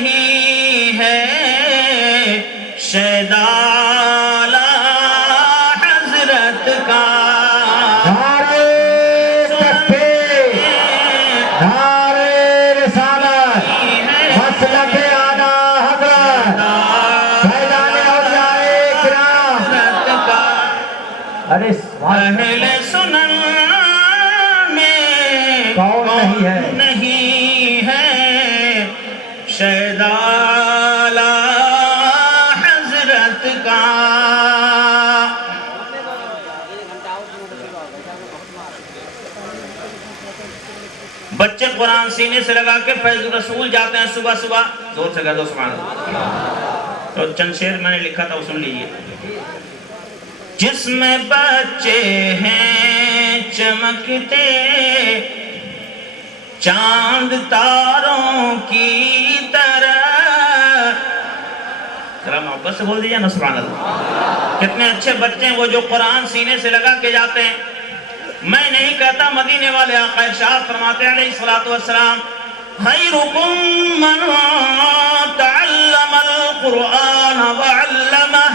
نہیں ہے شیدالا حضرت کا نعرہ تکبیر، نعرہ رسالت، مسلک اعلیٰ حضرت، فیضان اولیاء کرام. حضرت کا ارے اہل سنن میں کون نہیں ہے؟ نہیں ہے شیدالا حضرت کا. بچے قرآن سینے سے لگا کے فیض الرسول جاتے ہیں صبح صبح. زور سے کہہ دو سبحان اللہ. تو چند شعر میں نے لکھا تھا وہ سن لیجئے. جس میں بچے ہیں چمکتے چاند تاروں کی طرح. ذرا محبت سے بول دیجئے نا سبحان اللہ. کتنے اچھے بچے ہیں وہ جو قرآن سینے سے لگا کے جاتے ہیں. میں نہیں کہتا، مدینے والے آقا ارشاد فرماتے ہیں علیہ الصلوۃ والسلام خیرکم من تعلم القرآن وعلمہ.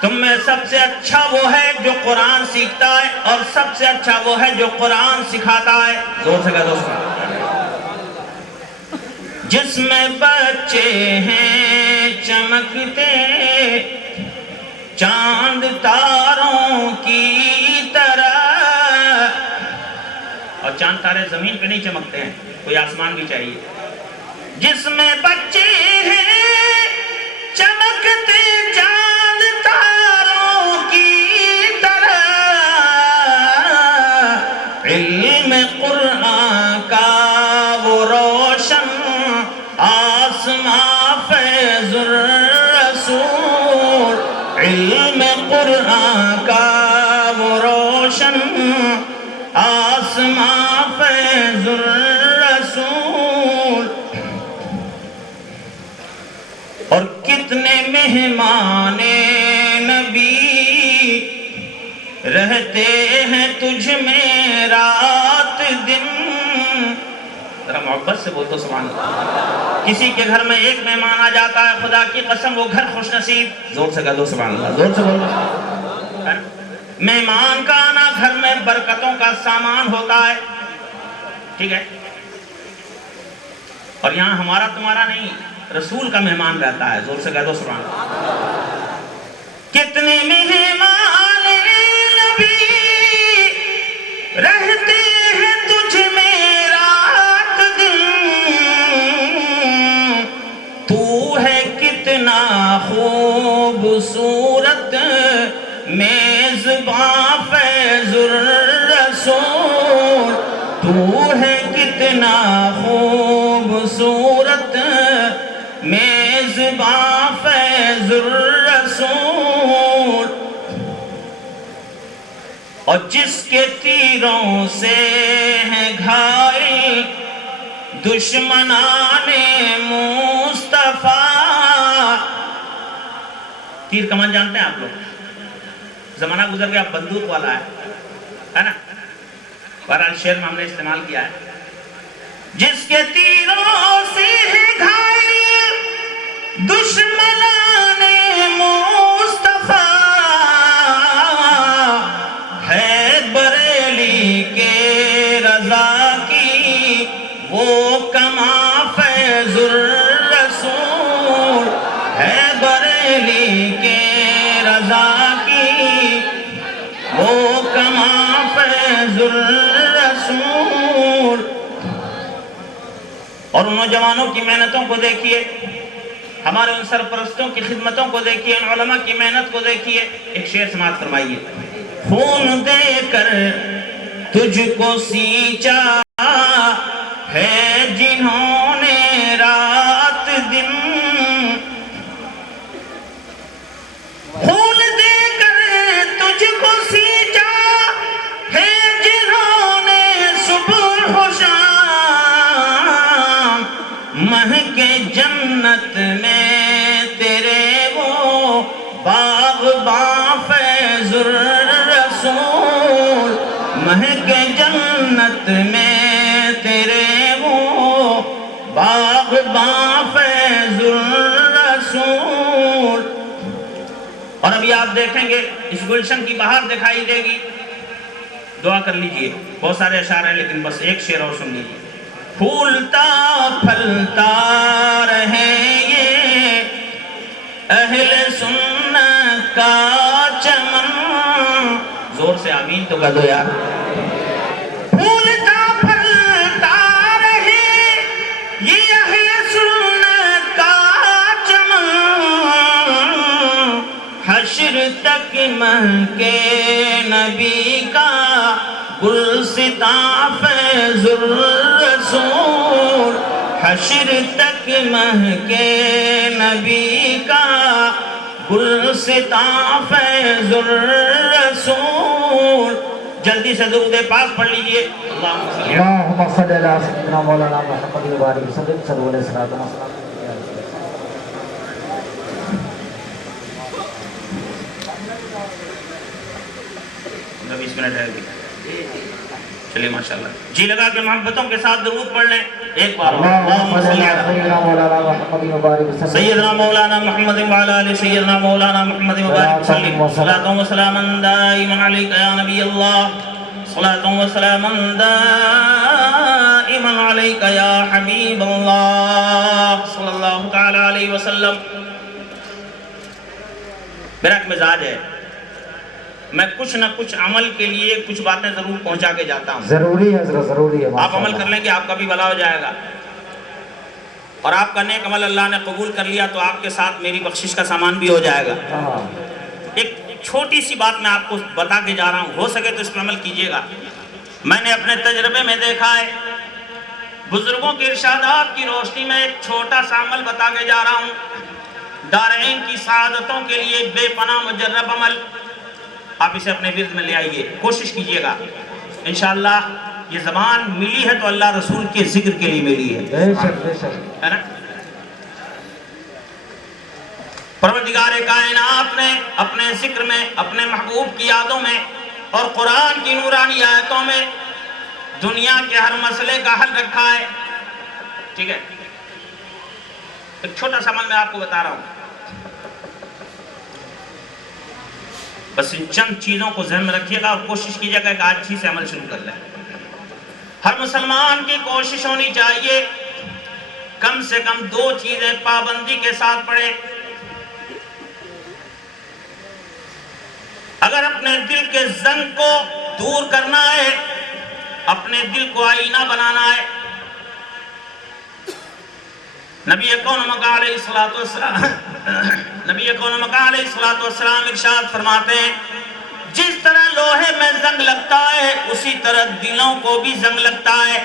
تم میں سب سے اچھا وہ ہے جو قرآن سیکھتا ہے اور سب سے اچھا وہ ہے جو قرآن سکھاتا ہے. زور سے کہہ دو. جس میں بچے ہیں چمکتے چاند تاروں کی طرح. اور چاند تارے زمین پہ نہیں چمکتے ہیں، کوئی آسمان بھی چاہیے. جس میں بچے ہیں چمکتے چاند تاروں کی طرح، علم قرآن کا وہ روشن آسماں فیض الرسول. علم قرآن کا وہ روشن آسماں فیض الرسول. اور کتنے مہمان نبی رہتے ہیں تجھ میں رات دن. ذرا محبت سے بول تو سبحان اللہ. کسی کے گھر میں ایک مہمان آ جاتا ہے، خدا کی قسم وہ گھر خوش نصیب. زور سے کہہ دو سبحان اللہ. زور سے بول دو. مہمان کا آنا گھر میں برکتوں کا سامان ہوتا ہے. ٹھیک ہے. اور یہاں ہمارا تمہارا نہیں، رسول کا مہمان رہتا ہے. زور سے کہہ دو سبحان اللہ. کتنے مہمان نبی رہتے ہیں تجھ میں رات دن. تو ہے کتنا خوبصورت میزباں فیض الرسول. تو ہے کتنا خوبصورت میزباں فیض الرسول. اور جس کے تیروں سے ہیں گھائل دشمنان مصطفیٰ. تیر کمان جانتے ہیں آپ لوگ؟ زمانہ گزر گیا بندوق والا ہے نا. بہرحال شعر میں ہم نے استعمال کیا ہے. جس کے تیروں سے ہے گھائل دشمنان مصطفیٰ، ہے بریلی کے رضا کی وہ کما فیض الرسول. ہے بریلی کے رضا کی وہ کما فیض الرسول. اور ان نوجوانوں کی محنتوں کو دیکھیے، ہمارے ان سرپرستوں کی خدمتوں کو دیکھیے، ان علماء کی محنت کو دیکھیے. ایک شعر سماعت فرمائیے. خون دے کر تجھ کو سینچا ہے جنہوں نے رات دن. خون دے کر تجھ کو سینچا ہے جنہوں نے صبح و شام. مہکے جنت میں تیرے وہ باغباں فیض الرسول. مہکے جنت میں تیرے وہ باغ باغباں فیض الرسول. اور ابھی آپ دیکھیں گے اس گلشن کی بہار دکھائی دے گی. دعا کر لیجئے, بہت سارے اشعار ہیں لیکن بس ایک شعر اور سن لیجئے. پھولتا پھلتا رہے یہ اہل سنت کا چمن. زور سے آمین تو کہہ دو یار. پھولتا پھلتا رہے یہ اہل سنت کا چمن, حشر تک مہکے نبی کا گلستاں فیض الرسول. حشر تک مہکے نبی کا گلستاں فیض الرسول. جلدی سے درود پاک پڑھ لیجئے. اللہم صلی اللہ سیدنا مولانا محمد وبارک وسلم صلی اللہ علیہ وسلم. بیس منٹ ہے. چلیے ماشاءاللہ جی لگا کے محبتوں کے ساتھ درود پڑھ لیں ایک بار. اللہم صلی اللہ سیدنا مولانا محمد وبارک وسلم. سیدنا مولانا محمد وعلی آل سیدنا مولانا محمد وبارک وسلم. صلاۃ و سلام دائما علیک یا نبی اللہ. صلاۃ و سلام دائما علیک یا حبیب اللہ صلی اللہ تعالی علیہ وسلم. میرا ایک مزاج ہے, میں کچھ نہ کچھ عمل کے لیے کچھ باتیں ضرور پہنچا کے جاتا ہوں. ضروری ہے حضرت, ضروری ہے. آپ عمل کر لیں گے آپ کا بھی بھلا ہو جائے گا, اور آپ کا نیک عمل اللہ نے قبول کر لیا تو آپ کے ساتھ میری بخشش کا سامان بھی ہو جائے گا. ایک چھوٹی سی بات میں آپ کو بتا کے جا رہا ہوں, ہو سکے تو اس پر عمل کیجئے گا. میں نے اپنے تجربے میں دیکھا ہے, بزرگوں کے ارشادات کی روشنی میں ایک چھوٹا سا عمل بتا کے جا رہا ہوں. دارین کی سعادتوں کے لیے بے پناہ مجرب عمل, آپ اسے اپنے ورد میں لے آئیے, کوشش کیجئے گا. انشاءاللہ یہ زبان ملی ہے تو اللہ رسول کے ذکر کے لیے ملی ہے. بے شک بے شک. ہے نا؟ پروردگار کائنات نے اپنے ذکر میں, اپنے محبوب کی یادوں میں اور قرآن کی نورانی آیتوں میں دنیا کے ہر مسئلے کا حل رکھا ہے. ٹھیک ہے, ایک چھوٹا سا عمل میں آپ کو بتا رہا ہوں, بس ان چند چیزوں کو ذہن میں رکھیے گا اور کوشش کیجیے گا کہ آج ہی سے عمل شروع کر لیں. ہر مسلمان کی کوشش ہونی چاہیے کم سے کم 2 چیزیں پابندی کے ساتھ پڑھے. اگر اپنے دل کے زنگ کو دور کرنا ہے, اپنے دل کو آئینہ بنانا ہے, نبی کون مکہ علیہ السلام ارشاد فرماتے ہیں جس طرح لوہے میں زنگ لگتا ہے اسی طرح دلوں کو بھی زنگ لگتا ہے.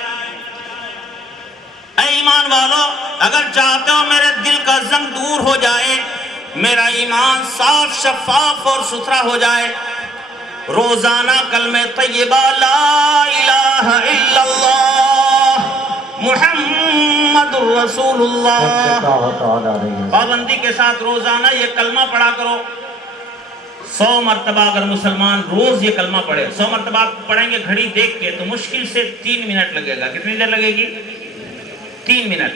اے ایمان والو, اگر چاہتے ہو میرے دل کا زنگ دور ہو جائے, میرا ایمان صاف شفاف اور ستھرا ہو جائے, روزانہ کلمہ طیبہ لا الہ الا اللہ محمد رسول اللہ پابندی کے ساتھ روزانہ یہ کلمہ پڑھا کرو. 100 مرتبہ اگر مسلمان روز یہ کلمہ پڑھے, 100 مرتبہ پڑھیں گے گھڑی دیکھ کے تو مشکل سے 3 منٹ لگے گا. کتنی دیر لگے گی؟ 3 منٹ.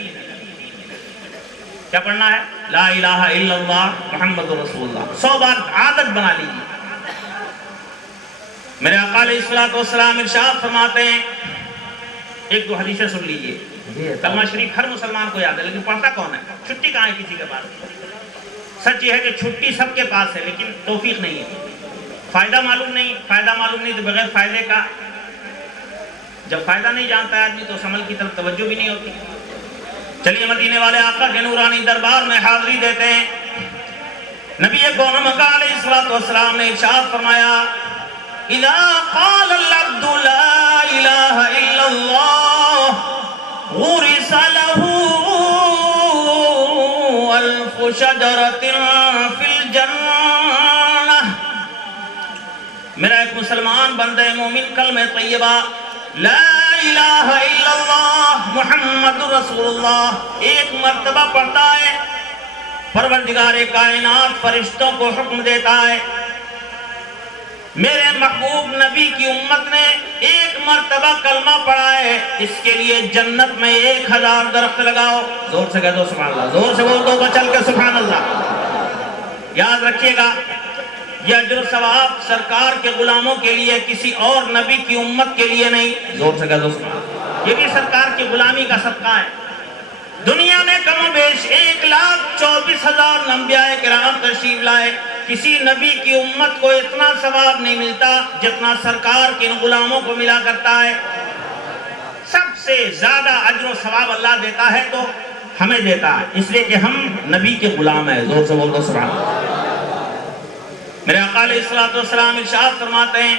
کیا پڑھنا ہے؟ لا الہ الا اللہ محمد رسول اللہ 100 بار عادت بنا لیجیے. میرے آقا علیہ السلام ارشاد فرماتے ہیں, 1-2 حدیثیں سن لیجیے. کلمہ شریف ہر مسلمان کو یاد ہے لیکن پڑھتا کون ہے؟ چھٹی کہاں ہے کسی کے پاس؟ سچ یہ ہے کہ چھٹی سب کے پاس ہے لیکن توفیق نہیں ہے. فائدہ معلوم نہیں تو بغیر فائدے کا, جب فائدہ نہیں جانتا ہے آدمی تو اس عمل کی طرف توجہ بھی نہیں ہوتی. چلیے مدینے والے آقا کے نورانی دربار میں حاضری دیتے ہیں. نبی کون مکہ علیہ السلام نے ارشاد فرمایا اذا قال العبد لا الہ الا اللہ غرس له الف شجرۃ فی الجنہ. میرا ایک مسلمان بندہ مومن کلمہ طیبہ لا الہ الا اللہ محمد رسول اللہ 1 مرتبہ پڑھتا ہے, پروردگار کائنات فرشتوں کو حکم دیتا ہے, میرے محبوب نبی کی امت نے ایک مرتبہ کلمہ پڑھا ہے اس کے لیے جنت میں 1000 درخت لگاؤ. زور سے کہہ دو سبحان اللہ, زور سے بول دو بچل کے سبحان اللہ. یاد رکھیے گا یہ اجر و ثواب سرکار کے غلاموں کے لیے, کسی اور نبی کی امت کے لیے نہیں. زور سے کہہ دو سبحان اللہ. یہ بھی سرکار کی غلامی کا صدقہ ہے. دنیا میں کم و بیش 1,24,000 انبیاء کرام تشریف لائے, کسی نبی کی امت کو اتنا ثواب نہیں ملتا جتنا سرکار کے ان غلاموں کو ملا کرتا ہے. سب سے زیادہ اجر و ثواب اللہ دیتا ہے تو ہمیں دیتا ہے, اس لیے کہ ہم نبی کے غلام ہیں. زور سے بول دو سبحان اللہ. میرے آقا علیہ السلام ارشاد فرماتے ہیں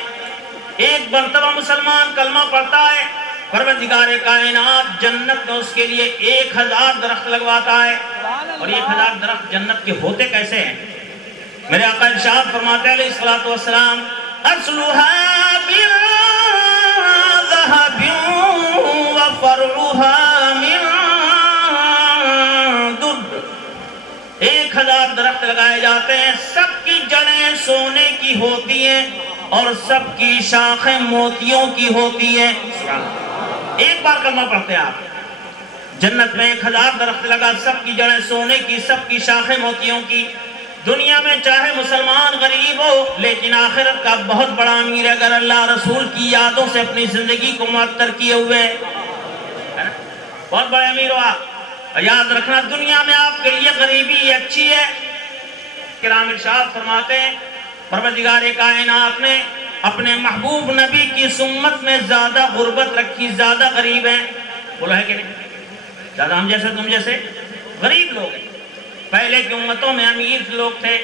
ایک مرتبہ مسلمان کلمہ پڑھتا ہے, پروردگار کائنات جنت میں اس کے لیے 1000 درخت لگواتا ہے. اور 1000 درخت جنت کے ہوتے کیسے ہیں؟ میرے آقا ارشاد فرماتے ہیں علیہ السلام اصلها من ذهب وفرعها من در. 1000 درخت لگائے جاتے ہیں, سب کی جڑیں سونے کی ہوتی ہیں اور سب کی شاخیں موتیوں کی ہوتی ہیں. ایک بار کلمہ پڑھتے ہیں آپ, جنت میں 1000 درخت لگا, سب کی جڑیں سونے کی, سب کی شاخیں موتیوں کی. دنیا میں چاہے مسلمان غریب ہو لیکن آخرت کا بہت بڑا امیر, اگر اللہ رسول کی یادوں سے اپنی زندگی کو معطر کیے ہوئے بہت بڑے امیر ہو آپ. یاد رکھنا دنیا میں آپ کے لیے غریبی اچھی ہے. کرام ارشاد فرماتے ہیں پروردگار کائنات نے اپنے محبوب نبی کی سمت میں زیادہ غربت رکھی, زیادہ غریب ہیں. بولو ہے کہ نہیں؟ زیادہ ہم جیسے تم جیسے غریب لوگ ہیں. پہلے کی امتوں میں امیر لوگ تھے,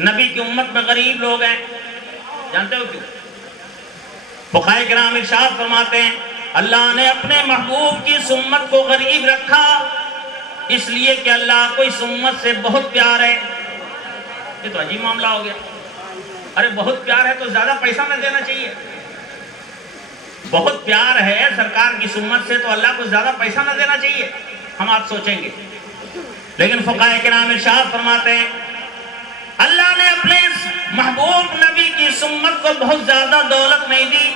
نبی کی امت میں غریب لوگ ہیں. جانتے ہو کیوں؟ فقہائے کرام ارشاد فرماتے ہیں اللہ نے اپنے محبوب کی سمت کو غریب رکھا اس لیے کہ اللہ کو اس امت سے بہت پیار ہے. یہ تو عجیب معاملہ ہو گیا. ارے بہت پیار ہے تو زیادہ پیسہ نہ دینا چاہیے. بہت پیار ہے سرکار کی سمت سے تو اللہ کو زیادہ پیسہ نہ دینا چاہیے, ہم آپ سوچیں گے. لیکن فقہائے کرام ارشاد فرماتے ہیں اللہ نے اپنے محبوب نبی کی سمت کو بہت زیادہ دولت نہیں دی,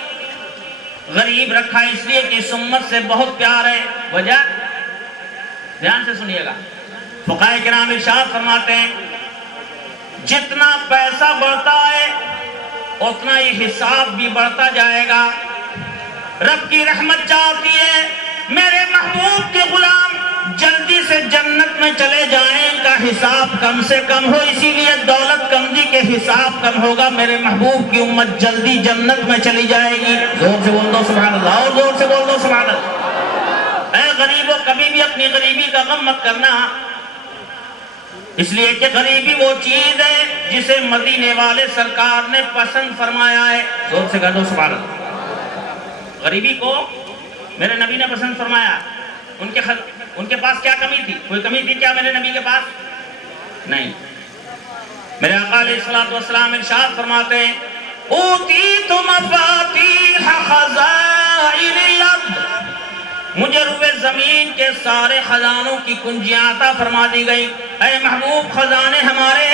غریب رکھا اس لیے کہ سمت سے بہت پیار ہے. وجہ دھیان سے سنیے گا. فقہائے کرام ارشاد فرماتے ہیں جتنا پیسہ بڑھتا ہے اتنا یہ حساب بھی بڑھتا جائے گا. رب کی رحمت چاہتی ہے میرے محبوب کے غلام جلدی سے جنت میں چلے جائیں, ان کا حساب کم سے کم ہو, اسی لیے دولت کمزی کے حساب کم ہوگا. میرے محبوب کی امت جلدی جنت میں چلی جائے گی. زور سے بول دو سبحان اللہ, اور زور سے بول دو سبحان اللہ. اے غریبوں کبھی بھی اپنی غریبی کا غم مت کرنا, اس لیے کہ غریبی وہ چیز ہے جسے مدینے والے سرکار نے پسند فرمایا ہے. زور سے کہہ دو سبحان اللہ. غریبی کو میرے نبی نے پسند فرمایا. ان کے پاس کیا کمی تھی؟ کوئی کمی تھی کیا میرے نبی کے پاس؟ نہیں. میرے آقا علیہ السلام ارشاد فرماتے ہیں اوتیت مفاتیح خزائن الارض, مجھے روئے زمین کے سارے خزانوں کی کنجیاں عطا فرما دی گئی. اے محبوب خزانے ہمارے,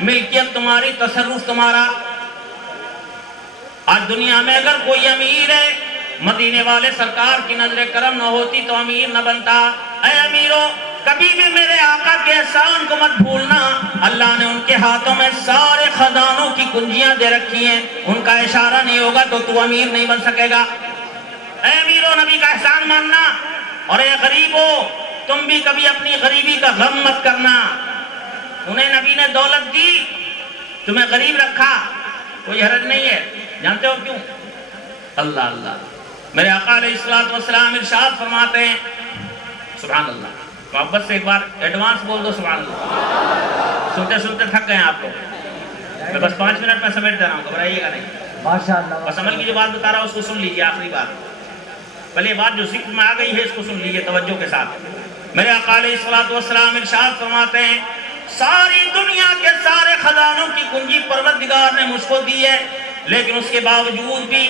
ملکیت تمہاری, تصرف تمہارا. آج دنیا میں اگر کوئی امیر ہے, مدینے والے سرکار کی نظر کرم نہ ہوتی تو امیر نہ بنتا. اے امیروں کبھی بھی میرے آقا کے احسان کو مت بھولنا. اللہ نے ان کے ہاتھوں میں سارے خزانوں کی کنجیاں دے رکھی ہیں, ان کا اشارہ نہیں ہوگا تو امیر نہیں بن سکے گا. اے امیروں نبی کا احسان ماننا. اور اے غریبوں تم بھی کبھی اپنی غریبی کا غم مت کرنا. انہیں نبی نے دولت دی, تمہیں غریب رکھا, کوئی حرج نہیں ہے. جانتے ہو کیوں؟ اللہ اللہ. میرے آقا علیہ السلام ارشاد فرماتے ہیں سبحان اللہ. محبت سے ایک بار ایڈوانس بول دو سبحان اللہ. سنتے سنتے تھک گئے آپ لوگ. میں بس 5 منٹ میں سمیٹ دے رہا ہوں, گھبرائیے گا نہیں. ماشاءاللہ. بس عمل کی جو بات بتا رہا ہوں اس کو سن لیجیے. آخری بات, پہلے یہ بات جو ذکر میں آ گئی ہے اس کو سن لیجیے توجہ کے ساتھ. میرے آقا علیہ السلام ارشاد فرماتے ہیں ساری دنیا کے سارے خزانوں کی کنجی پروردگار نے مجھ کو دی ہے, لیکن اس کے باوجود بھی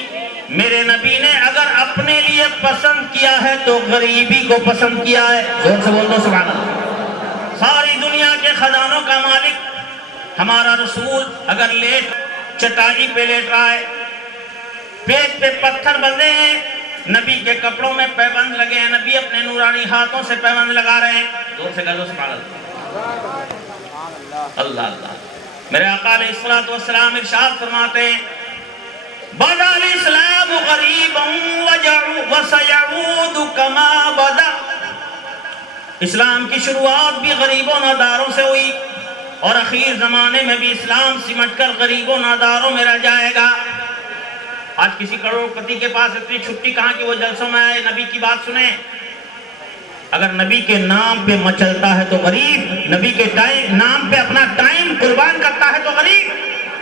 میرے نبی نے اگر اپنے لیے پسند کیا ہے تو غریبی کو پسند کیا ہے. زور سے بول دو سبحان اللہ. ساری دنیا کے خزانوں کا مالک ہمارا رسول اگر چٹائی پہ لیٹ رہا ہے, پیٹ پہ پتھر بندھے ہیں، نبی کے کپڑوں میں پیبند لگے ہیں، نبی اپنے نورانی ہاتھوں سے پیبند لگا رہے ہیں. زور سے کہہ دو سبحان اللہ. اللہ اللہ. میرے آقا علیہ الصلوۃ والسلام ارشاد فرماتے ہیں بدا الاسلام غریبا وسيعود كما بدا. اسلام کی شروعات بھی غریبوں ناداروں سے ہوئی اور اخیر زمانے میں بھی اسلام سمٹ کر غریبوں ناداروں میں رہ جائے گا. آج کسی کروڑ پتی کے پاس اتنی چھٹی کہاں کہ وہ جلسوں میں آئے نبی کی بات سنیں. اگر نبی کے نام پہ مچلتا ہے تو غریب، نبی کے نام پہ اپنا ٹائم قربان کرتا ہے تو غریب،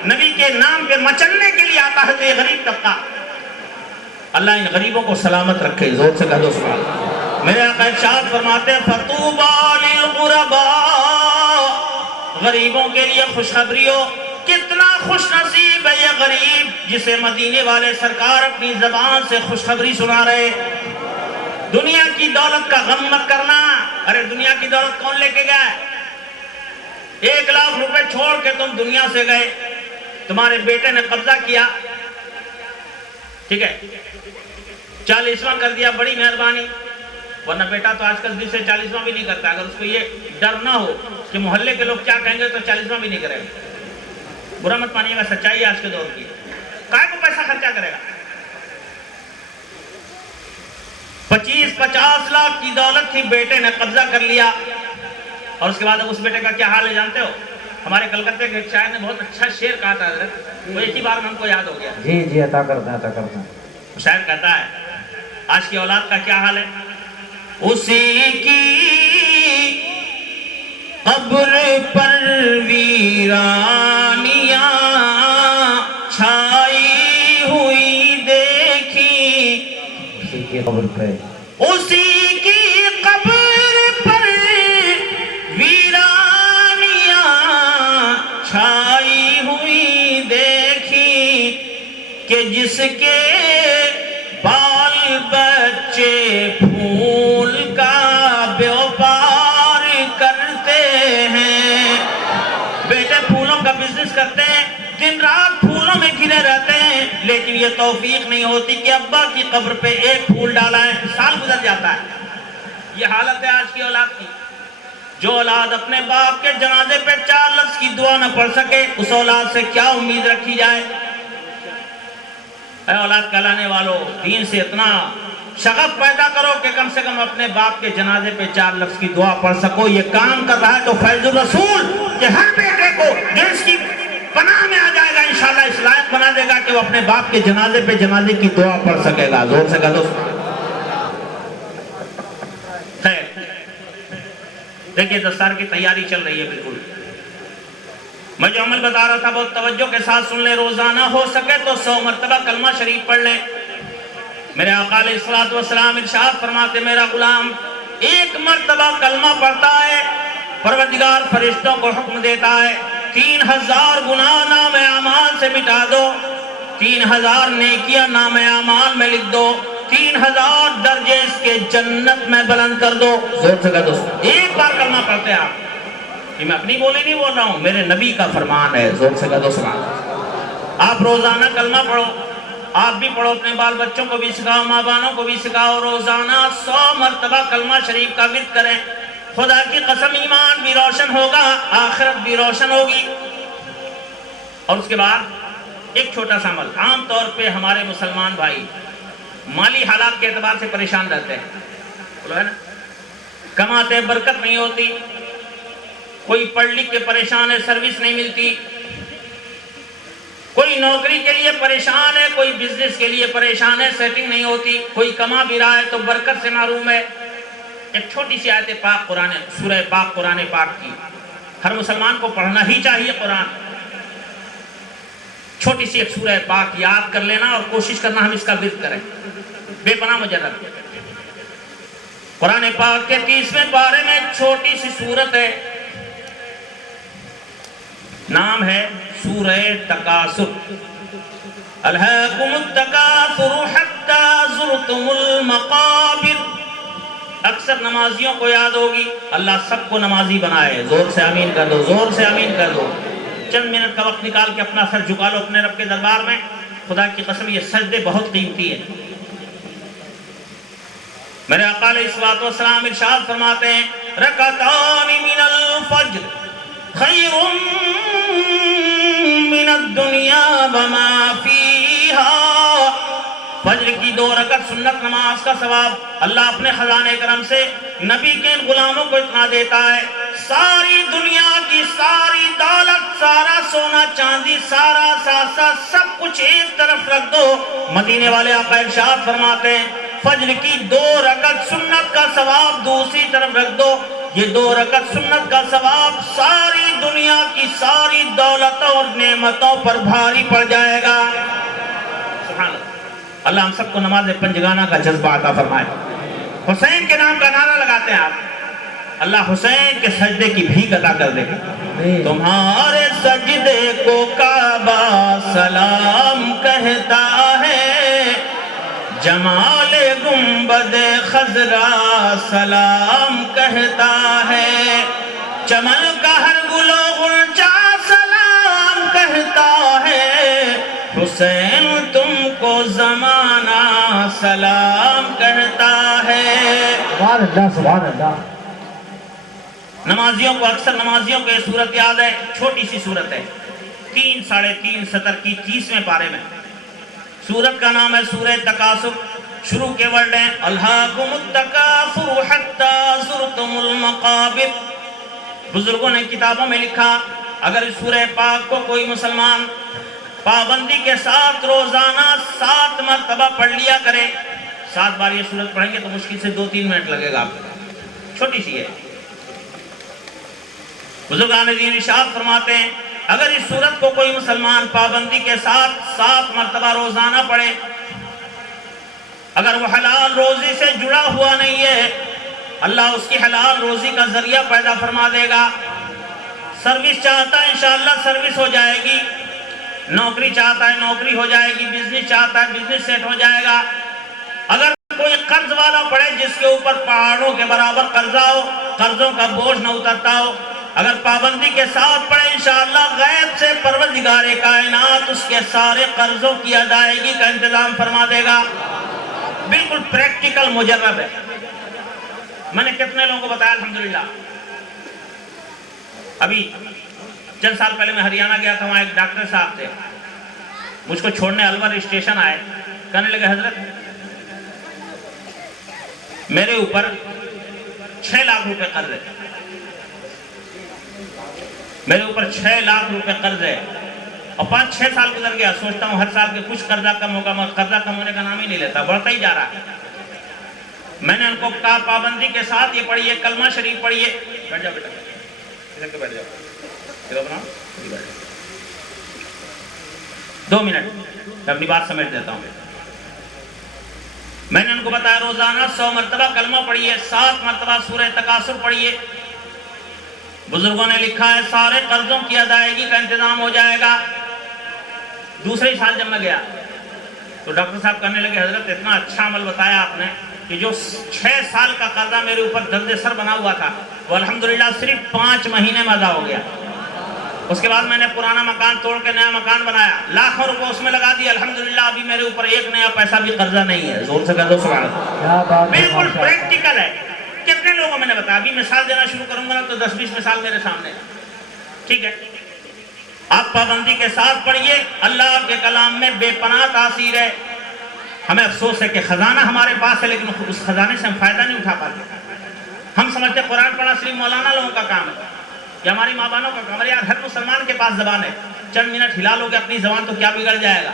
نبی کے نام پہ مچلنے کے لیے آتا ہے تو یہ غریب طبقہ. اللہ ان غریبوں کو سلامت رکھے. زور سے کہہ دو سبحان اللہ. میرے آقا ارشاد فرماتے ہیں فَطُوبَى لِلْغُرَبَاءِ. غریبوں کے لیے خوشخبری ہو. کتنا خوش نصیب ہے یہ غریب جسے مدینے والے سرکار اپنی زبان سے خوشخبری سنا رہے. دنیا کی دولت کا غم مت کرنا. ارے دنیا کی دولت کون لے کے گیا ہے؟ 1 لاکھ روپے چھوڑ کے تم دنیا سے گئے، تمہارے بیٹے نے قبضہ کیا، ٹھیک ہے، 40واں کر دیا، بڑی مہربانی. ورنہ بیٹا تو آج کل 20 سے 40واں بھی نہیں کرتا. اگر اس کو یہ ڈر نہ ہو کہ محلے کے لوگ کیا کہیں گے تو 40واں بھی نہیں کرے گا. برا مت مانیے گا، سچائی آج کے دور کی. کائے کو پیسہ خرچہ کرے گا؟ 25-50 لاکھ کی دولت تھی، بیٹے نے قبضہ کر لیا. اور اس کے بعد اب اس بیٹے کا کیا حال ہے جانتے ہو؟ ہمارے کلکتے کے ایک شاعر نے بہت اچھا شعر کہا تھا حضرت، وہ ایک ہی بار میں ہم کو یاد ہو گیا. جی جی عطا کرتا ہے عطا کرتا ہے. شاعر کہتا ہے آج کی اولاد کا کیا حال ہے؟ اسی کی قبر پر ویرانیاں چھائی ہوئی دیکھی. اسی کی قبر پہ، اسی کی قبر پر ویرانیاں چھائی ہوئی دیکھی کہ جس کے بال بچے پھول کا بیوپار کرتے ہیں. بیٹے پھولوں کا بزنس کرتے ہیں، دن رات پھولوں میں گھرے رہتے ہیں، لیکن یہ توفیق نہیں ہوتی کہ ابا کی قبر پہ ایک پھول ڈالا ہے، سال گزر جاتا ہے. یہ حالت ہے آج کی اولاد کی. جو اولاد اپنے باپ کے جنازے پہ 4 لفظ کی دعا نہ پڑھ سکے، اس اولاد سے کیا امید رکھی جائے؟ اے اولاد کہلانے والوں، دین سے اتنا شغف پیدا کرو کہ کم سے کم اپنے باپ کے جنازے پہ 4 لفظ کی دعا پڑھ سکو. یہ کام کر رہا ہے تو فیض الرسول کہ ہر بیٹے کو جو اس کی پناہ میں آ جائے گا انشاءاللہ اس لائق بنا دے گا کہ وہ اپنے باپ کے جنازے پہ جنازے کی دعا پڑھ سکے گا. زور سے کہہ دو. خیر دیکھیے دستار کی تیاری چل رہی ہے. بالکل میں جو عمل بتا رہا تھا بہت توجہ کے ساتھ سن لیں. روزانہ ہو سکے تو 100 مرتبہ کلمہ شریف پڑھ لیں. میرے آقا علیہ الصلوۃ والسلام ارشاد فرماتے میرا غلام 1 مرتبہ کلمہ پڑھتا ہے، پروردگار فرشتوں کو حکم دیتا ہے 3000 گناہ نام اعمال سے مٹا دو، 3000 نیکیاں نام اعمال میں لکھ دو، 3000 درجے اس کے جنت میں بلند کر دو. زور سے کہہ دو. 1 بار کلمہ پڑھتے ہیں آپ. یہ میں اپنی بولی نہیں بول رہا ہوں، میرے نبی کا فرمان ہے. زور سے کہہ دو سبحان اللہ. آپ روزانہ کلمہ پڑھو، آپ بھی پڑھو، اپنے بال بچوں کو بھی سکھاؤ، ماں بانوں کو بھی سکھاؤ. روزانہ 100 مرتبہ کلمہ شریف کا ورد کریں. خدا کی قسم ایمان بھی روشن ہوگا، آخرت بھی روشن ہوگی. اور اس کے بعد ایک چھوٹا سا عمل. عام طور پہ ہمارے مسلمان بھائی مالی حالات کے اعتبار سے پریشان رہتے ہیں، بولو ہے نا، کماتے ہیں برکت نہیں ہوتی، کوئی پڑھ لکھ کے پریشان ہے سروس نہیں ملتی، کوئی نوکری کے لیے پریشان ہے، کوئی بزنس کے لیے پریشان ہے، سیٹنگ نہیں ہوتی، کوئی کما بھی رہا ہے تو برکت سے محروم ہے. ایک چھوٹی سی آیت پاک قرآن، سورہ پاک قرآن پاک کی ہر مسلمان کو پڑھنا ہی چاہیے. قرآن چھوٹی سی ایک سورہ پاک یاد کر لینا اور کوشش کرنا ہم اس کا ورد کریں. بے پناہ مجرد قرآن پاک کے 30ویں پارے میں ایک چھوٹی سی سورت ہے، نام ہے سورہ تکاثر. الہاکم التکاثر حتی زرتم المقابر. اکثر نمازیوں کو یاد ہوگی. اللہ سب کو نمازی بنائے. زور سے آمین کر دو، زور سے آمین کر دو. چند منٹ کا وقت نکال کے اپنا سر جھکا لو اپنے رب کے دربار میں. خدا کی قسم یہ سجدے بہت قیمتی ہیں. میرے آقا علیہ الصلوۃ والسلام ارشاد فرماتے ہیں رکعتان من الفجر خیر من الدنیا وما فیہا. فجر کی 2 رکعت سنت نماز کا ثواب اللہ اپنے خزانے کرم سے نبی کے ان غلاموں کو اتنا دیتا ہے، ساری دنیا کی ساری دولت، سارا سونا چاندی، سارا ساسا سب کچھ ایک طرف رکھ دو. مدینے والے آقا ارشاد فرماتے ہیں فجر کی 2 رکعت سنت کا ثواب دوسری طرف رکھ دو، یہ 2 رکعت سنت کا ثواب ساری دنیا کی ساری دولتوں اور نعمتوں پر بھاری پڑ جائے گا. سبحان اللہ. اللہ ہم سب کو نماز پنجگانہ کا جذبہ عطا فرمائے. حسین کے نام کا نعرہ لگاتے ہیں آپ، اللہ حسین کے سجدے کی بھیک عطا کر دے. تمہارے سجدے کو کعبہ سلام کہتا ہے، جمال گنبد خضرا سلام کہتا ہے، چمن کا ہر گل و غنچہ سلام کہتا ہے، حسین تم کو زمانہ سلام کہتا ہے. سبحان اللہ سبحان اللہ. نمازیوں کو اکثر نمازیوں کو یہ صورت یاد ہے، چھوٹی سی صورت ہے، 3 ساڑھے 3 سطر کی 30ویں پارے میں. سورت کا نام ہے سورہ تکاثر. شروع کے ورڈ ہیں الہاکم التکاثر حتی زرتم المقابر. بزرگوں نے کتابوں میں لکھا اگر اس سورہ پاک کو کوئی مسلمان پابندی کے ساتھ روزانہ 7 مرتبہ پڑھ لیا کرے، 7 بار یہ سورت پڑھیں گے تو مشکل سے 2-3 منٹ لگے گا آپ کو، چھوٹی سی ہے. بزرگان دین ارشاد فرماتے ہیں اگر اس سورت کو کوئی مسلمان پابندی کے ساتھ 7 مرتبہ روزانہ پڑھے، اگر وہ حلال روزی سے جڑا ہوا نہیں ہے، اللہ اس کی حلال روزی کا ذریعہ پیدا فرما دے گا. سروس چاہتا ہے انشاءاللہ سروس ہو جائے گی، نوکری چاہتا ہے نوکری ہو جائے گی، بزنس چاہتا ہے بزنس سیٹ ہو جائے گا. اگر کوئی قرض والا پڑے جس کے اوپر پہاڑوں کے برابر قرضہ ہو، قرضوں کا بوجھ نہ اترتا ہو، اگر پابندی کے ساتھ پڑھے انشاءاللہ غیب سے پروردگار کائنات اس کے سارے قرضوں کی ادائیگی کا انتظام فرما دے گا. بالکل پریکٹیکل مجرب ہے. میں نے کتنے لوگوں کو بتایا الحمدللہ. ابھی چند سال پہلے میں ہریانہ گیا تھا، وہاں ایک ڈاکٹر صاحب تھے، مجھ کو چھوڑنے الور اسٹیشن آئے، کہنے لگے حضرت میرے اوپر 6 لاکھ روپے قرض ہے، میرے اوپر 6 لاکھ روپے قرض ہے، اور 5-6 سال گزر گیا. سوچتا ہوں ہر سال کے کچھ قرضہ کم ہوگا، مگر قرضہ کم ہونے کا نام ہی نہیں لیتا، بڑھتا ہی جا رہا ہے. میں نے ان کو کہا پابندی کے ساتھ یہ پڑھیے، کلمہ شریف پڑھیے. بیٹھ جاؤ بیٹا، ادھر کے بیٹھ جاؤ، ادھر بناؤ، 2 منٹ میں اپنی بات سمیٹ دیتا ہوں. میں نے ان کو بتایا روزانہ 100 مرتبہ کلمہ پڑھیے، 7 مرتبہ سورہ تکاثر پڑھیے. بزرگوں نے لکھا ہے سارے قرضوں کی ادائیگی کا انتظام ہو جائے گا. دوسرے سال جب میں گیا تو ڈاکٹر صاحب کہنے لگے حضرت اتنا اچھا عمل بتایا آپ نے کہ جو 6 سال کا قرضہ میرے اوپر درد سر بنا ہوا تھا وہ الحمدللہ صرف 5 مہینے میں ادا ہو گیا. اس کے بعد میں نے پرانا مکان توڑ کے نیا مکان بنایا، لاکھوں روپے اس میں لگا دیا، الحمدللہ ابھی میرے اوپر 1 نیا پیسہ بھی قرضہ نہیں ہے. زور سے کہہ دو سبحان اللہ. بالکل پریکٹیکل ہے. کتنے لوگوں میں نے بتایا، ابھی مثال دینا شروع کروں گا تو 10-20 مثال میرے سامنے. ٹھیک ہے، آپ پابندی کے ساتھ پڑھیے. اللہ کے کلام میں بے پناہ تاثیر ہے. ہمیں افسوس ہے کہ خزانہ ہمارے پاس ہے لیکن اس خزانے سے ہم فائدہ نہیں اٹھا پاتے. ہم سمجھتے قرآن پڑھنا صرف مولانا لوگوں کا کام ہے یا ہماری ماں بہنوں کا کام ہے. یار ہر مسلمان کے پاس زبان ہے، چند منٹ ہلا لو گے اپنی زبان تو کیا بگڑ جائے گا.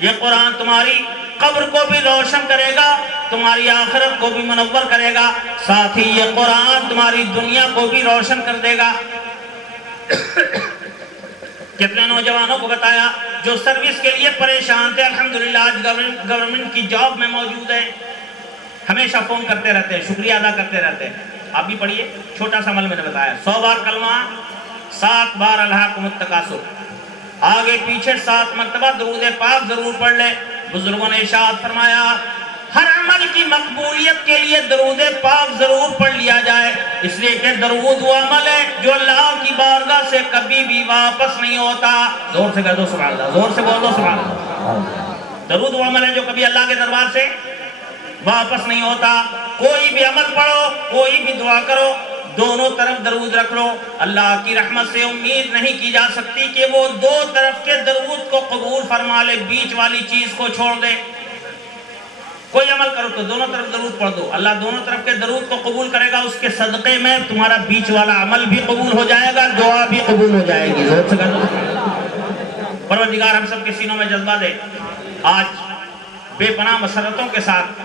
یہ قرآن تمہاری قبر کو بھی روشن کرے گا، تمہاری آخرت کو بھی منور کرے گا، ساتھ ہی یہ قرآن تمہاری دنیا کو بھی روشن کر دے گا. کتنے نوجوانوں کو بتایا جو سروس کے لیے پریشان تھے، الحمدللہ آج گورنمنٹ کی جاب میں موجود ہیں، ہمیشہ فون کرتے رہتے ہیں، شکریہ ادا کرتے رہتے ہیں. آپ بھی پڑھیے، چھوٹا سا عمل میں نے بتایا. 100 بار کلمہ، 7 بار الہاکم التکاثر، آگے پیچھے 7 مرتبہ درود پاک ضرور پڑھ لے. بزرگوں نے ارشاد فرمایا ہر عمل کی مقبولیت کے لیے درود پاک ضرور پڑھ لیا جائے، اس لیے کہ درود وہ عمل ہے جو اللہ کی بارگاہ سے کبھی بھی واپس نہیں ہوتا. زور سے کہہ دو سبحان اللہ، زور سے بول دو سبحان اللہ. درود وہ عمل ہے جو کبھی اللہ کے دربار سے واپس نہیں ہوتا. کوئی بھی عمل پڑھو، کوئی بھی دعا کرو، دونوں طرف درود رکھ لو. اللہ کی رحمت سے امید نہیں کی جا سکتی کہ وہ دو طرف کے درود کو قبول فرما لے، بیچ والی چیز کو چھوڑ دے. کوئی عمل کرو تو دونوں طرف درود پڑھ دو، اللہ دونوں طرف کے درود کو قبول کرے گا. اس کے صدقے میں تمہارا بیچ والا عمل بھی قبول ہو جائے گا، دعا بھی قبول ہو جائے گی. زور سے کہہ دو. پروردگار ہم سب کے سینوں میں جذبہ دے. آج بے پناہ مسرتوں کے ساتھ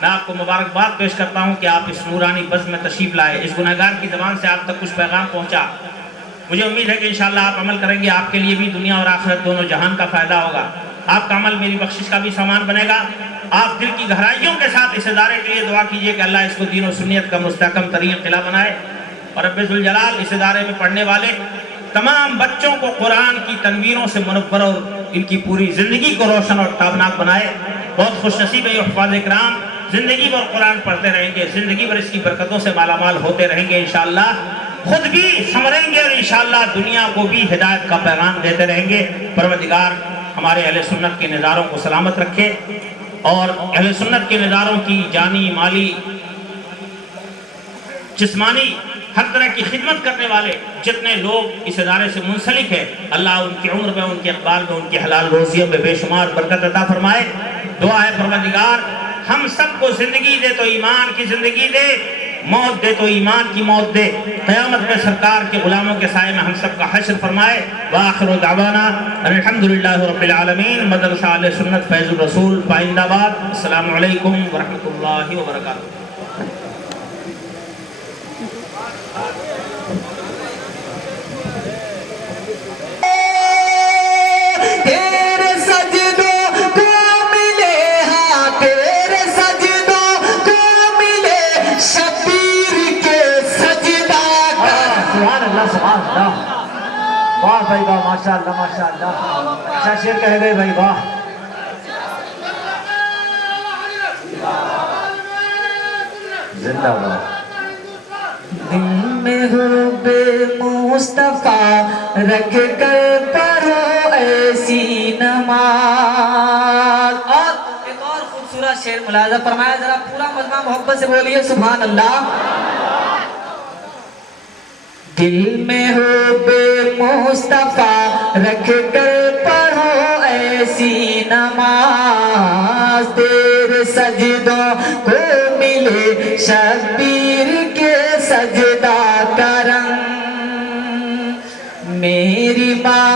میں آپ کو مبارکباد پیش کرتا ہوں کہ آپ اس نورانی بزم میں تشریف لائے. اس گنہگار کی زبان سے آپ تک کچھ پیغام پہنچا. مجھے امید ہے کہ انشاءاللہ آپ عمل کریں گے، آپ کے لیے بھی دنیا اور آخرت دونوں جہان کا فائدہ ہوگا. آپ کا عمل میری بخشش کا بھی سامان بنے گا. آپ دل کی گہرائیوں کے ساتھ اس ادارے کے لیے دعا کیجئے کہ اللہ اس کو دین و سنیت کا مستحکم ترین قلعہ بنائے. اور رب ذوالجلال اس ادارے میں پڑھنے والے تمام بچوں کو قرآن کی تنویروں سے منور اور ان کی پوری زندگی کو روشن اور تابناک بنائے. بہت خوش نصیب ہے یہ حفاظ اکرام، زندگی بھر قرآن پڑھتے رہیں گے، زندگی بھر اس کی برکتوں سے مالا مال ہوتے رہیں گے انشاءاللہ. خود بھی سنوریں گے اور انشاءاللہ دنیا کو بھی ہدایت کا پیغام دیتے رہیں گے. پروردگار ہمارے اہل سنت کے نظاروں کو سلامت رکھے اور اہل سنت کے نظاروں کی جانی، مالی، جسمانی ہر طرح کی خدمت کرنے والے جتنے لوگ اس ادارے سے منسلک ہیں، اللہ ان کی عمر میں، ان کے اقبال میں، ان کی حلال روزیوں میں بے شمار برکت عطا فرمائے. دعا ہے پروردگار ہم سب کو زندگی دے تو ایمان کی زندگی دے، موت دے تو ایمان کی موت دے. قیامت میں سرکار کے غلاموں کے سائے میں ہم سب کا حشر فرمائے. وآخر دعوانا الحمدللہ رب العالمین. مدرسہ اہل سنت فیض الرسول پائندہ آباد. السلام علیکم ورحمۃ اللہ وبرکاتہ. واہ بھائی واہ، ماشاءاللہ ماشاءاللہ. اچھا شعر کہے گئے بھائی، واہ. زندہ باد. دل میں حب مصطفیٰ رکھ کر پڑھو ایسی نماز. اور ایک اور خوبصورت شعر ملاحظہ فرمایا، ذرا پورا مجمع محبت سے بولیے سبحان اللہ. دل میں حب مصطفیٰ رکھ کر پڑھو ایسی نماز، تیرے سجدوں کو ملے شبیر کے سجدہ کرم. میری ماں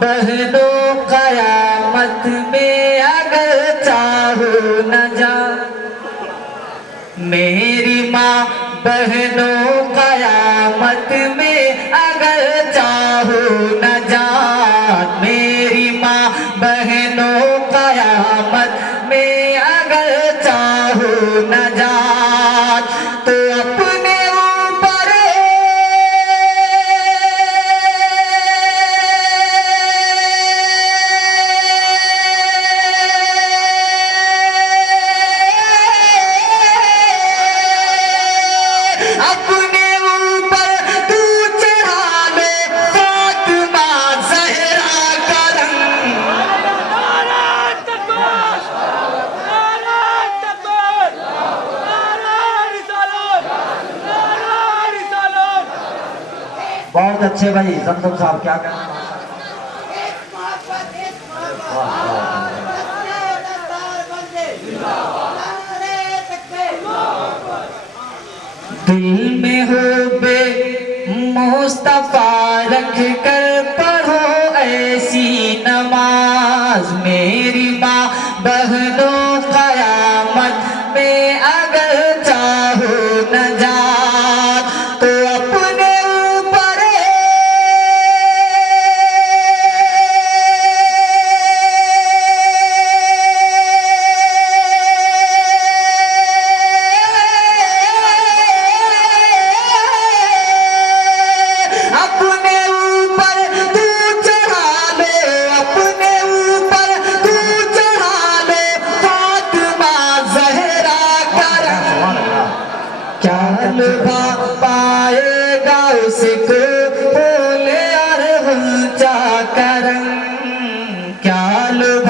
بہنوں قیامت میں اگر چاہو نہ جا، میری ماں بہنوں قیامت میں اگر چاہو نجات، میری ماں بہنوں قیامت میں اگر چاہو نجات، تو اپنے اوپر بہت اچھے بھائی. زمزم صاحب کیا کہنا ہے؟ دل میں حب مصطفیٰ رکھ کر پڑھو ایسی نماز، میری ماں بہنوں قیامت میں اگر چاہو نجات، تو اپنے پائے گا اس کو بولے اور غلچہ کرم، کیا لبھا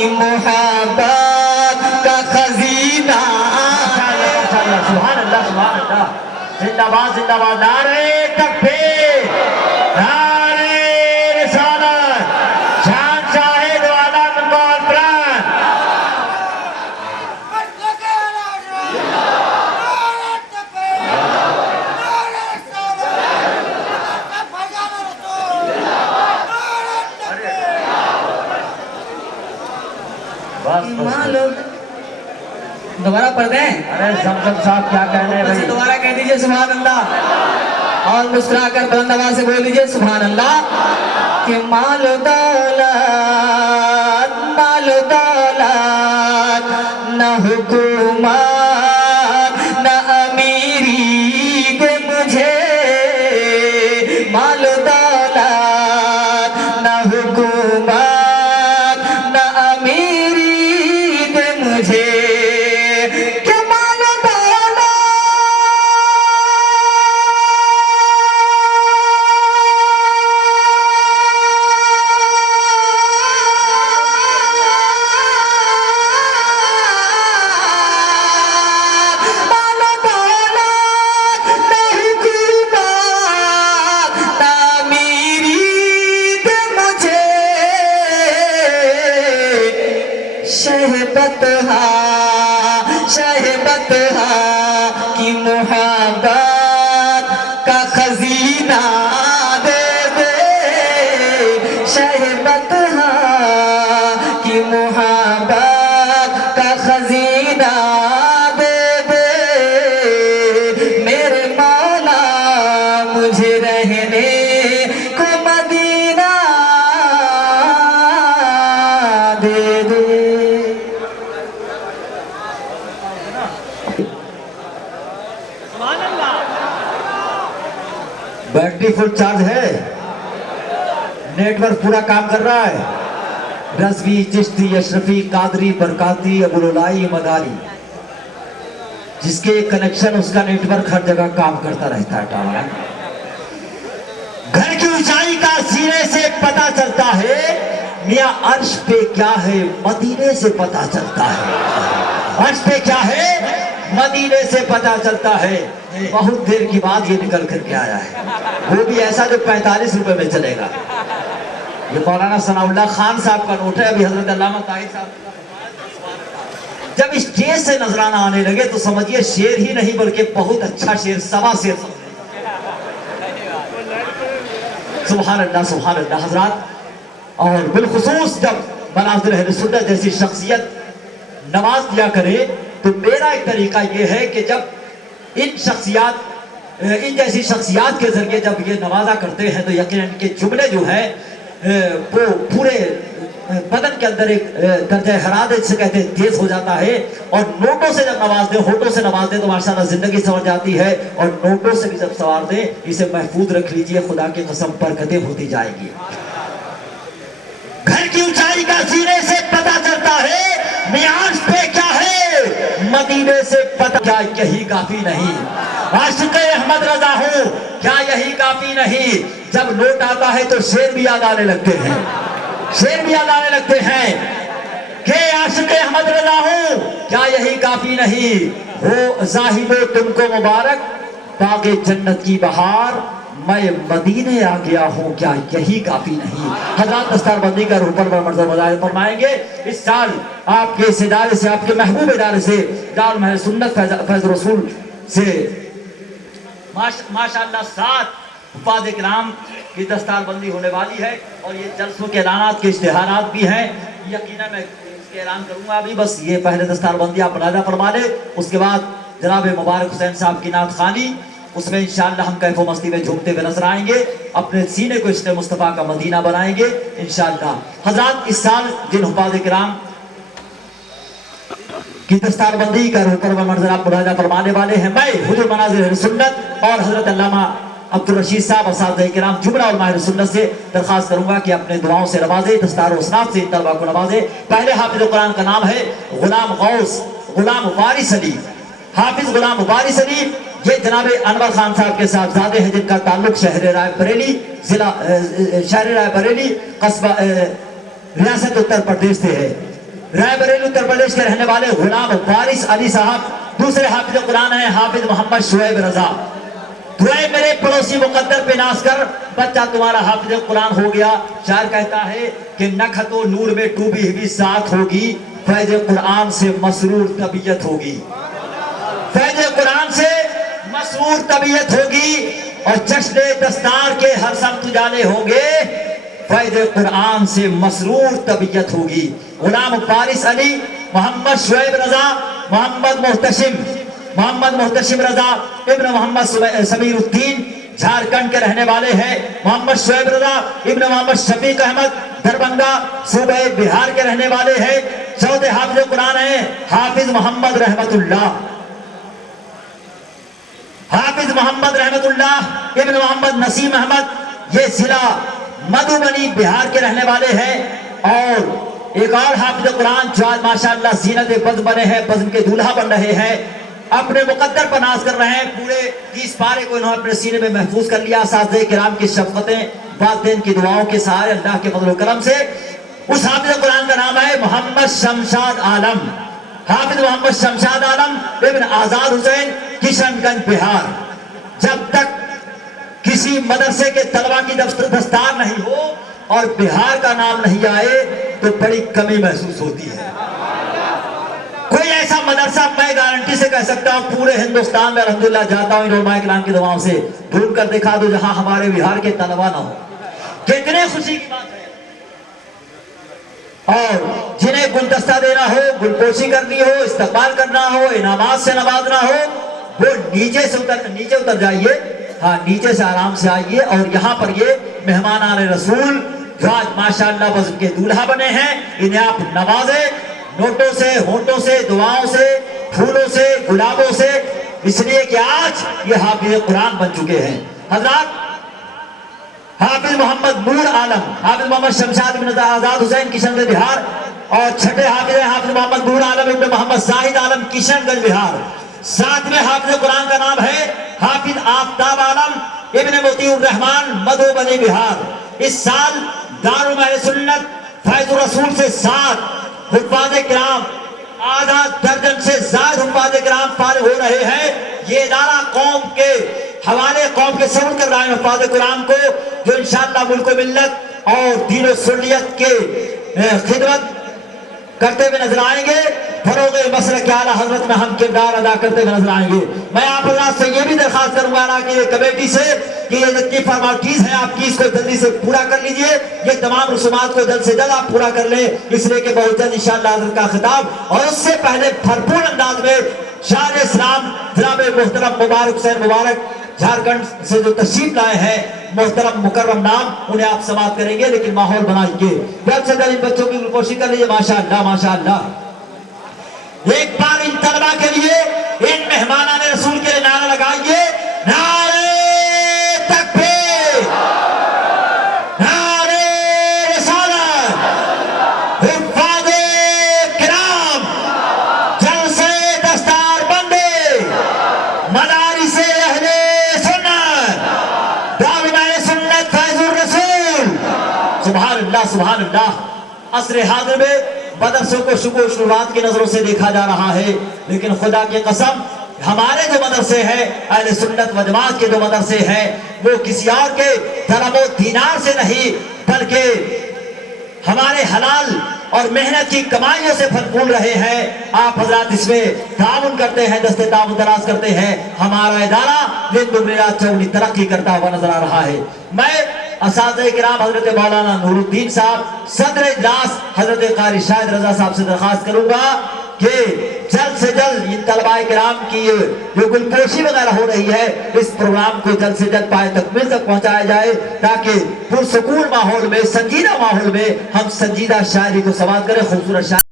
کی محبت کا خزینہ سبحان اللہ سبحان اللہ زندہ باد نعرہ تکبیر نعرہ رسالت جان شاہد والا منگول پران دوبارہ پڑھ دیں؟ ارے زمزم صاحب کیا کہنے ہیں بھائی دوبارہ کہہ دیجئے سبحان اللہ اور مسکرا کر بلند آواز سے بول دیجئے سبحان اللہ کہ مال و دولت نہ حکومت نہ امیری دے مجھے مال و دولت نہ حکومت نہ امیری دے مجھے شہبت کی محبت کا خزینہ دے دے شہبت کی محبت کا خزینہ دے دے میرے مولا مجھے رہنے کو مدینہ دے دے بیٹری فل چارج ہے نیٹ ورک پورا کام کر رہا ہے رضوی چشتی اشرفی قادری برکاتی ابوالعلائی مداری جس کے کنیکشن اس کا نیٹ ورک ہر جگہ کام کرتا رہتا ہے ٹاور گھر کی اونچائی کا سینے سے پتا چلتا ہے میاں عرش پہ کیا ہے مدینے سے پتا چلتا ہے عرش پہ کیا ہے مدینے سے پتا چلتا ہے بہت دیر کی بعد یہ نکل کر کے آیا ہے وہ بھی ایسا جو 45 روپے میں چلے گا یہ مولانا ثناء اللہ خان صاحب کا نوٹ ہے ابھی حضرت علامہ طاہر صاحب جب اسٹیج سے نذرانہ آنے لگے تو سمجھیے شعر ہی نہیں بلکہ بہت اچھا شعر سوا شعر سبحان اللہ حضرات اور بالخصوص جب مناظر اہل سنت جیسی شخصیت نواز دیا کرے تو میرا ایک طریقہ یہ ہے کہ جب ان جیسی شخصیات کے ذریعے جب یہ نوازا کرتے ہیں تو یقیناً ان کے جملے جو ہیں وہ پورے بدن کے اندر ایک درجہ حرارت سے کہتے ہیں تیز ہو جاتا ہے اور نوٹوں سے جب نواز دیں ہوٹوں سے نواز دیں تو ماشاءاللہ زندگی سنور جاتی ہے اور نوٹوں سے بھی جب سوار دیں اسے محفوظ رکھ لیجئے خدا کی قسم برکتیں ہوتی جائے گی گھر کی اونچائی کا سینے سے پتا چلتا ہے میعاد پہ کیا ہے مدینے سے پتا کیا یہی کافی نہیں عاشق احمد رضا ہوں کیا یہی کافی نہیں جب نوٹ آتا ہے تو شعر بھی یاد آنے لگتے ہیں شعر بھی یاد آنے لگتے ہیں کہ عاشق احمد رضا ہوں کیا یہی کافی نہیں ہو زاہد تم کو مبارک باغ جنت کی بہار میں مدینے آ گیا ہوں کیا یہی کافی نہیں حضرات دستار بندی کا روپر پر مرضہ مظاہر فرمائیں گے اس سال آپ کے اس ادارے سے آپ کے محبوب ادارے سے دار محل سنت فیض رسول سے ماشاءاللہ 7 حفاظ اکرام کی دستار بندی ہونے والی ہے اور یہ جلسوں کے اعلانات کے اشتہارات بھی ہیں یقیناً میں اس کے اعلان کروں گا ابھی بس یہ پہلے دستار بندی آپ ملاحظہ فرما لیں اس کے بعد جناب مبارک حسین صاحب کی نعت خوانی اس میں انشاءاللہ ہم کیف و مستی میں جھومتے ہوئے نظر آئیں گے اپنے سینے کو عشق مصطفیٰ کا مدینہ بنائیں گے انشاءاللہ حضرات اس سال جن حفاظ اکرام کی دستار بندی کا روپر و منظر آپ ملاحظہ فرمانے والے ہیں میں حضور مناظر اہل سنت اور حضرت علامہ عبدالرشید صاحب اساتذہ کرام جملہ اور ماہر سنت سے درخواست کروں گا کہ اپنے دعاؤں سے نوازے دستار و اسناد سے طلبہ کو نوازے پہلے حافظ قرآن کا نام ہے غلام غوث غلام وارث علی حافظ غلام وارث علی یہ جناب انور خان صاحب کے صاحبزادے ہیں جن کا تعلق شہر رائے بریلی ضلع شہر رائے بریلی قصبہ ریاست اتر پردیش سے ہے رائے بریلی اتر پردیش کے رہنے والے غلام وارث علی صاحب. دوسرے حافظ قرآن ہیں حافظ محمد شعیب رضا. دعائیں میرے پڑوسی مقدر پہ ناز کر بچہ تمہارا حافظ قرآن ہو گیا. شاعر کہتا ہے کہ نکھت و نور میں ڈوبی ہوئی ساتھ ہوگی, فیض قرآن سے مسرور طبیعت ہوگی. فیض قرآن سے مسرور طبیعت ہوگی اور جشن دستار کے ہر سمت اجالے ہوں گے, فیض قرآن سے مسرور طبیعت ہوگی. غلام وارث علی, محمد شعیب رضا, محمد محتشم رضا ابن محمد سمیر الدین جھارکھنڈ کے رہنے والے ہیں. محمد شعیب رضا ابن محمد شفیق احمد دربھنگا صوبہ بہار کے رہنے والے ہیں. چوتھے حافظ قرآن ہیں حافظ محمد رحمت اللہ. حافظ محمد رحمت اللہ ابن محمد نسیم احمد یہ ضلع مدھوبنی بہار کے رہنے والے ہیں. اور ایک اور حافظ قرآن جو آج ماشاءاللہ زینت بزم بنے ہیں, بزم کے دولہا بن رہے ہیں, اپنے مقدر پر ناز کر رہے ہیں. پورے 30 پارے کو انہوں نے اپنے سینے میں محفوظ کر لیا. اساتذہ کرام کی شفقتیں, والدین کی دعاؤں کے سہارے, اللہ کے فضل و کرم سے. اس حافظ قرآن کا نام ہے محمد شمشاد عالم. حافظ محمد شمشاد عالم ابن آزاد حسین, کشن گنج بہار. جب تک کسی مدرسے کے طلبہ کی دستار نہیں ہو اور بہار کا نام نہیں آئے تو بڑی کمی محسوس ہوتی ہے. کوئی ایسا مدرسہ میں گارنٹی سے کہہ سکتا ہوں پورے ہندوستان میں الحمدللہ جاتا ہوں علماء کرام کی دعاؤں سے, ڈھونڈ کر دکھا دو جہاں ہمارے بہار کے طلبہ نہ ہو. کتنے خوشی کی بات ہے. اور جنہیں گلدستہ دینا ہو, گلپوشی کرنی ہو, استقبال کرنا ہو, انعامات سے نوازنا ہو, وہ نیچے اتر جائیے. ہاں, نیچے سے آرام سے آئیے. اور یہاں پر یہ مہمانان رسول جو آج ماشاءاللہ بزم کے دولہا بنے ہیں, انہیں آپ نوازیں نوٹوں سے, ہونٹوں سے, دعاؤں سے, پھولوں سے, گلابوں سے, اس لیے کہ آج یہ حافظ قرآن بن چکے ہیں. حضرات, حافظ محمد نور عالم, حافظ محمد شمشاد بن آزاد حسین کشن گنج بہار. اور چھٹے حافظ ہیں حافظ محمد نور عالم ابن محمد زاہد عالم کشن گنج بہار. ساتویں حافظ قرآن کا نام ہے حافظ آفتاب عالم ابن مطیع الرحمان مدھوبنی بہار. اس سال دارالعلوم اہل سنت فیض الرسول سے 7 حفاظ کرام, آدھا درجن سے زائد حفاظ کرام فارغ ہو رہے ہیں. یہ ادارہ قوم کے حوالے, قوم کے سبر کر رہا ہے حفاظ کرام کو, جو انشاءاللہ ملک و ملت اور دین و سنیت کے خدمت کرتے ہوئے نظر آئیں گے. فروغ مسلک اعلیٰ حضرت میں ہم کردار ادا کرتے ہوئے نظر آئیں گے. میں آپ حضرات سے یہ بھی درخواست کروں گا کہ یہ کمیٹی سے کہ یہ جتنی فارمیلٹیز ہیں آپ کی اس کو جلدی سے پورا کر لیجئے. یہ تمام رسومات کو جلد سے جلد آپ پورا کر لیں, اس لیے کہ بہت جلد انشاءاللہ حضرت کا خطاب, اور اس سے پہلے بھرپور انداز میں شاہ اسلام جناب محترم مبارک حسین مبارک جھارکھنڈ سے جو تشریف لائے ہیں, محترم مکرم نام, انہیں آپ سماعت کریں گے. لیکن ماحول بنائیے, جلد سے جلد ان بچوں کی گلپوشی کر لیجیے. ماشاءاللہ ماشاءاللہ. ایک بار ان طلبہ کے لیے, ان مہمانان رسول کے لیے نعرہ لگائیے, نعرہ تکبیر, نعرہ رسالت. حفاظ کرام, جلسے دستار بندے, مدارس اہل سنت, دارالعلوم اہل سنت فیض الرسول. سبحان اللہ سبحان اللہ. عصر حاضر میں مدرسوں کو شکو شروعات کی نظروں سے دیکھا جا رہا ہے, لیکن خدا کی قسم ہمارے جو مدرسے ہیں اہل سنت و جماعت کے جو مدرسے ہیں وہ کسی اور کے درہم و دینار سے نہیں بلکہ ہمارے حلال اور محنت کی کمائیوں سے پھل پھول رہے ہیں. آپ حضرات اس میں تعاون کرتے ہیں, دستے تعاون دراز کرتے ہیں. ہمارا ادارہ دن دگنی چوگنی ترقی کرتا ہوا نظر آ رہا ہے. میں اساتذہ کرام حضرت مولانا نور الدین صاحب, صدر اجلاس حضرت قاری شاہد رضا صاحب سے درخواست کروں گا کہ جلد سے جلد ان طلباء کرام کی جو گلپوشی وغیرہ ہو رہی ہے, اس پروگرام کو جلد سے جلد پائے تکمیل تک پہنچایا جائے, تاکہ پرسکون ماحول میں, سنجیدہ ماحول میں ہم سنجیدہ شاعری کو سماعت کریں. خوبصورت شاعری